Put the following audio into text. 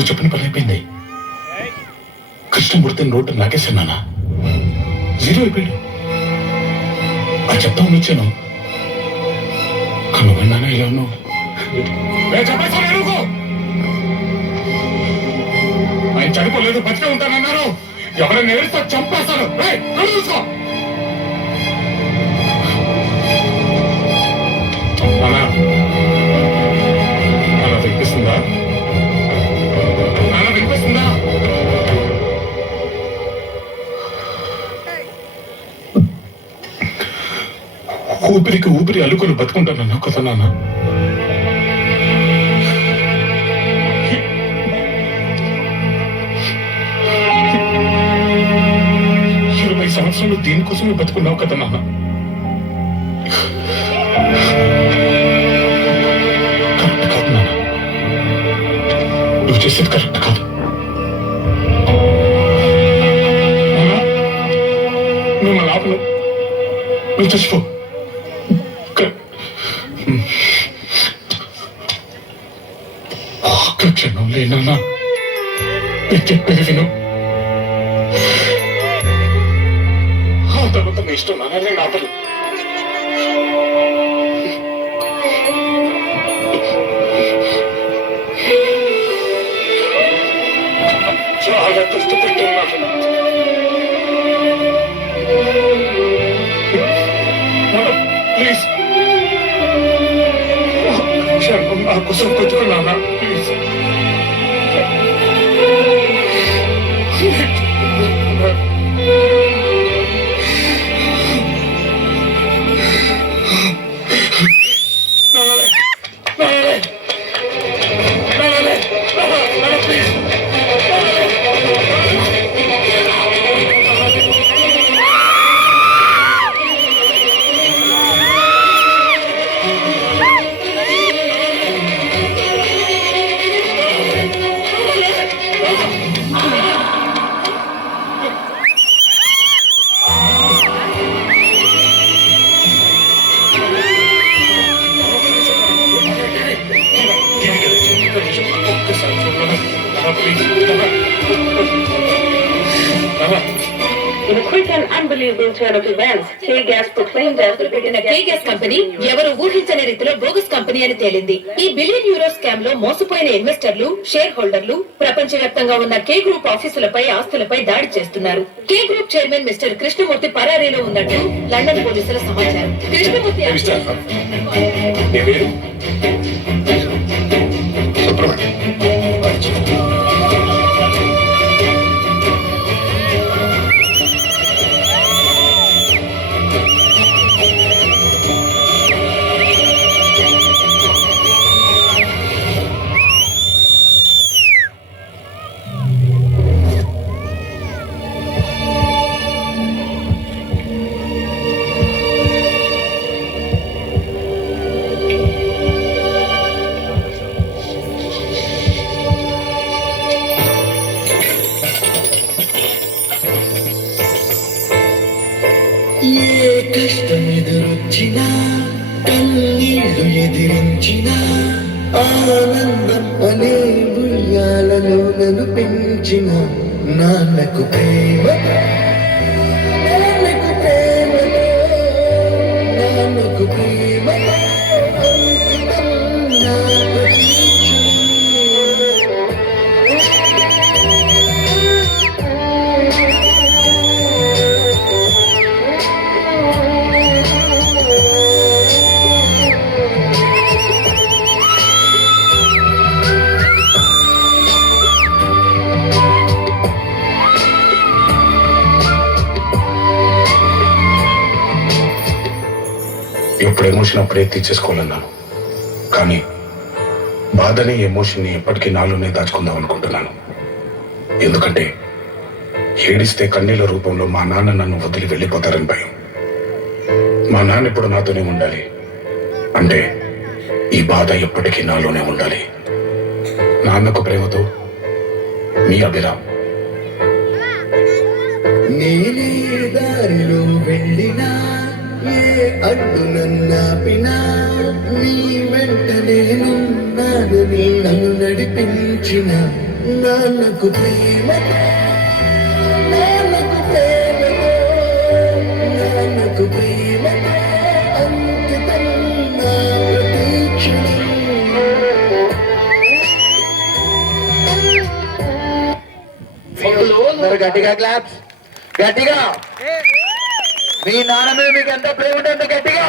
నువ్వు చెప్పిన పని అయిపోయింది. కృష్ణమూర్తిని రోడ్డు నాగేశాను నాన్న. జీరో అయిపోయాడు. ఆ చెప్తామని వచ్చాను. కన్ను నాన్న ఇలా ఉన్నావు. ఆయన చనిపోలేదు, బతికే ఉంటానన్నారు. ఎవరైనా ఏడుస్తా చంపేస్తాను. చూసుకో అలా అలా వినిపిస్తుందా? అలా వినిపిస్తుందా? ఊపిరికి ఊపిరి అల్లుకొని బతుకుంటానన్నా కదా నాన్న. 20 సంవత్సరాలు దీనికోసమే బతుకున్నావు కదా నాన్న. కరెక్ట్ కాదు నాన్న. నువ్వు చేసేది కరెక్ట్ కాదు. నువ్వు నా లాభను నువ్వు చచ్చిపో. ఒక్క క్షణం లేనన్నా, నేను చెప్పేది విను. ఆ తర్వాత నీ ఇష్టం నాన్న, నేను ఆపలు. చాలా కష్టపెట్టున్నాను. ప్లీజ్ క్షణం నా కోసం బతుకున్నానా? Please In a quick and unbelievable turn of events, K-Gas proclaimed as the beginning. K-Gas company ఎవరు ఊహించని రీతిలో బోగస్ కంపెనీ అని తేలింది. ఈ బిలియన్ యూరో స్కామ్ లో మోసపోయిన ఇన్వెస్టర్లు, షేర్ హోల్డర్లు ప్రపంచవ్యాప్తంగా ఉన్న కే గ్రూప్ ఆఫీసులపై, ఆస్తులపై దాడి చేస్తున్నారు. కే గ్రూప్ చైర్మన్ మిస్టర్ కృష్ణమూర్తి పరారీలో ఉన్నట్టు లండన్ పోలీసుల సమాచారం. కృష్ణమూర్తి కష్టమెదురొచ్చినా, కన్నీళ్లు ఎదిరించినా, ఆనందం అనే ఉయ్యాలలో నన్ను పెంచిన నాన్నకు ప్రేమ, నాన్నకు ప్రేమ, నాన్నకు ప్రేమ నా ఇప్పుడు ఎమోషన్ అప్పుడే తీర్చేసుకోవాలన్నాను. కానీ బాధని, ఎమోషన్ని ఎప్పటికీ నాలోనే దాచుకుందాం అనుకుంటున్నాను. ఎందుకంటే ఏడిస్తే కన్నీళ్ళ రూపంలో మా నాన్న నన్ను వదిలి వెళ్ళిపోతారని భయం. మా నాన్న ఇప్పుడు నాతోనే ఉండాలి అంటే ఈ బాధ ఎప్పటికీ నాలోనే ఉండాలి. నాన్నకు ప్రేమతో మీ అభిరామ్. నేనే దారిలో వెళ్ళినా, ఏ అడ్డు నన్నాపినా, నీ వెంట నేనున్నానని నన్ను నడిపించిన నాన్నకు ప్రేమతో నాన్నకు ప్రేమతో నాన్నకు ప్రేమతో అంకితం నా ప్రతీక్షణం. మరి గట్టిగా క్లాప్స్, గట్టిగా. మీ నాన్న మీద మీకు ఎంత ప్రేమ ఉంటే అంత గట్టిగా.